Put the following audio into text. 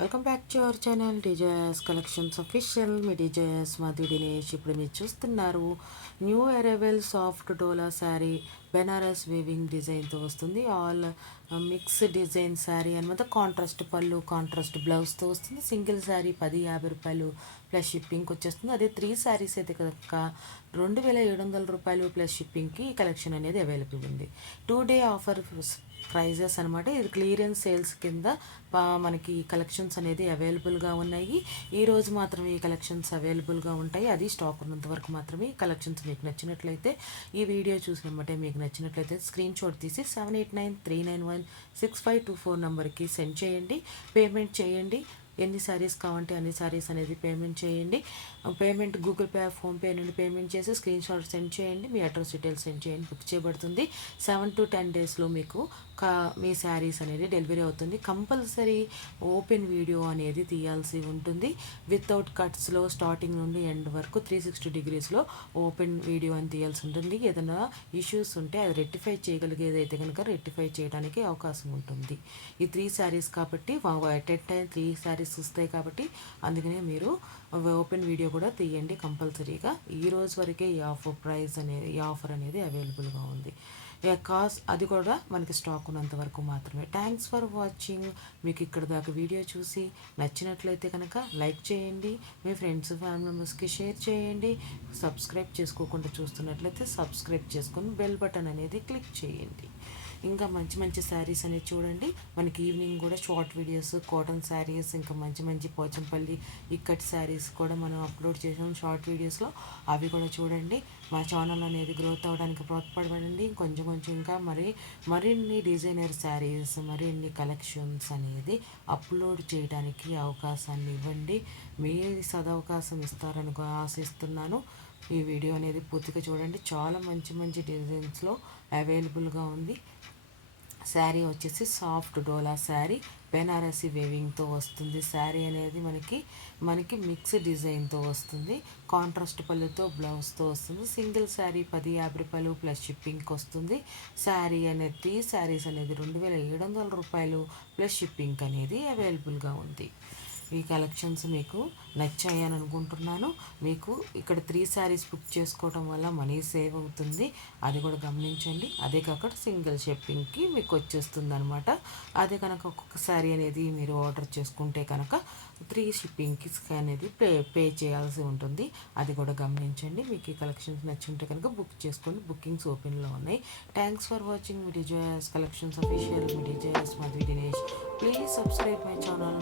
Welcome back to our channel DJS collections official. Me DJS Madhavi Dinesh. ఇప్పుడు మీరు చూస్తున్నారు new arrival soft డోలా sari Banaras weaving డిజైన్తో వస్తుంది. ఆల్ మిక్స్ డిజైన్ శారీ అనమాట. కాంట్రాస్ట్ పళ్ళు, కాంట్రాస్ట్ బ్లౌజ్తో వస్తుంది. సింగిల్ శారీ 1050 ప్లస్ షిప్పింగ్కి వచ్చేస్తుంది. అదే 3 శారీస్ అయితే కనుక 2700 ప్లస్ షిప్పింగ్కి ఈ కలెక్షన్ అనేది అవైలబుల్ ఉంది. 2 డే ఆఫర్ ప్రైజెస్ అనమాట. ఇది క్లియరెన్స్ సేల్స్ కింద మనకి కలెక్షన్స్ అనేది అవైలబుల్గా ఉన్నాయి. ఈ రోజు మాత్రమే ఈ కలెక్షన్స్ అవైలబుల్గా ఉంటాయి. అది స్టాక్ ఉన్నంత వరకు మాత్రమే. ఈ కలెక్షన్స్ మీకు నచ్చినట్లయితే, ఈ వీడియో చూసినట్టే మీకు నచ్చినట్లయితే స్క్రీన్ షాట్ తీసి 7893916524 నెంబర్కి సెండ్ చేయండి. పేమెంట్ చేయండి. ఎన్ని శారీస్ కావాలంటే అన్ని శారీస్ అనేది పేమెంట్ చేయండి. పేమెంట్ గూగుల్ పే, ఫోన్పే నుండి పేమెంట్ చేసి స్క్రీన్ షాట్ సెండ్ చేయండి. మీ అడ్రస్ డీటెయిల్స్ సెండ్ చేయండి. బుక్ చేయబడుతుంది. 7 to 10 డేస్లో మీకు మీ శారీస్ అనేది డెలివరీ అవుతుంది. కంపల్సరీ ఓపెన్ వీడియో అనేది తీయాల్సి ఉంటుంది. వితౌట్ కట్స్లో స్టార్టింగ్ నుండి ఎండ్ వరకు 360 degreesలో ఓపెన్ వీడియో అని తీయాల్సి ఉంటుంది. ఏదైనా ఇష్యూస్ ఉంటే అది రెక్టిఫై చేయగలిగేది అయితే కనుక రెక్టిఫై చేయడానికి అవకాశం ఉంటుంది. ఈ 3 శారీస్ కాబట్టి ఎట్ ఎ టైం 3 శారీస్ వస్తాయి కాబట్టి అందుకనే మీరు ఓపెన్ వీడియో కూడా తీయండి కంపల్సరీగా. ఈ రోజు వరకే ఈ ఆఫర్ అనేది అవైలబుల్గా ఉంది. కాస్ట్ అది కూడా మనకి స్టాక్ ఉన్నంత వరకు మాత్రమే. Thanks for watching. మీకు ఇక్కడ దాకా వీడియో చూసి నచ్చినట్లయితే కనుక లైక్ చేయండి. మీ ఫ్రెండ్స్, ఫ్యామిలీ మెంబర్స్కి షేర్ చేయండి. సబ్స్క్రైబ్ చేసుకోకుండా చూస్తున్నట్లయితే సబ్స్క్రైబ్ చేసుకొని బెల్ బటన్ అనేది క్లిక్ చేయండి. ఇంకా మంచి మంచి శారీస్ అనేది చూడండి. మనకి ఈవినింగ్ కూడా షార్ట్ వీడియోస్, కాటన్ శారీస్, ఇంకా మంచి మంచి పోచంపల్లి ఇక్కట్ శారీస్ కూడా మనం అప్లోడ్ చేసాం షార్ట్ వీడియోస్లో. అవి కూడా చూడండి. మా ఛానల్ అనేది గ్రోత్ అవ్వడానికి ప్రోత్సాహపడండి. కొంచెం కొంచెం ఇంకా మరిన్ని డిజైనర్ శారీస్, మరిన్ని కలెక్షన్స్ అనేది అప్లోడ్ చేయడానికి అవకాశాన్ని ఇవ్వండి. మీ సదవకాశం ఇస్తారని ఆశిస్తున్నాను. ఈ వీడియో అనేది పూర్తిగా చూడండి. చాలా మంచి మంచి డిజైన్స్లో అవైలబుల్గా ఉంది. శారీ వచ్చేసి సాఫ్ట్ డోలా శారీ బెనారసి వేవింగ్తో వస్తుంది. శారీ అనేది మనకి మిక్స్ డిజైన్తో వస్తుంది. కాంట్రాస్ట్ పళ్ళుతో బ్లౌజ్తో వస్తుంది. సింగిల్ శారీ 1050 ప్లస్ షిప్పింగ్కి వస్తుంది. శారీ అనేది 3 శారీస్ అనేది 2700 ప్లస్ షిప్పింగ్ అనేది అవైలబుల్గా ఉంది. ఈ కలెక్షన్స్ మీకు నచ్చాయని అనుకుంటున్నాను. మీకు ఇక్కడ 3 శారీస్ బుక్ చేసుకోవడం వల్ల మనీ సేవ్ అవుతుంది. అది కూడా గమనించండి. అదే కాక సింగిల్ షిప్పింగ్కి మీకు వచ్చేస్తుంది అనమాట. అదే కనుక ఒక్కొక్క శారీ అనేది మీరు ఆర్డర్ చేసుకుంటే కనుక 3 షిప్పింగ్కి అనేది పే చేయాల్సి ఉంటుంది. అది కూడా గమనించండి. మీకు ఈ కలెక్షన్స్ నచ్చుంటే కనుక బుక్ చేసుకోండి. బుకింగ్స్ ఓపెన్లో ఉన్నాయి. Thanks for watching. Me DJS collections official. Me DJS Madhavi Dinesh. Please subscribe my channel.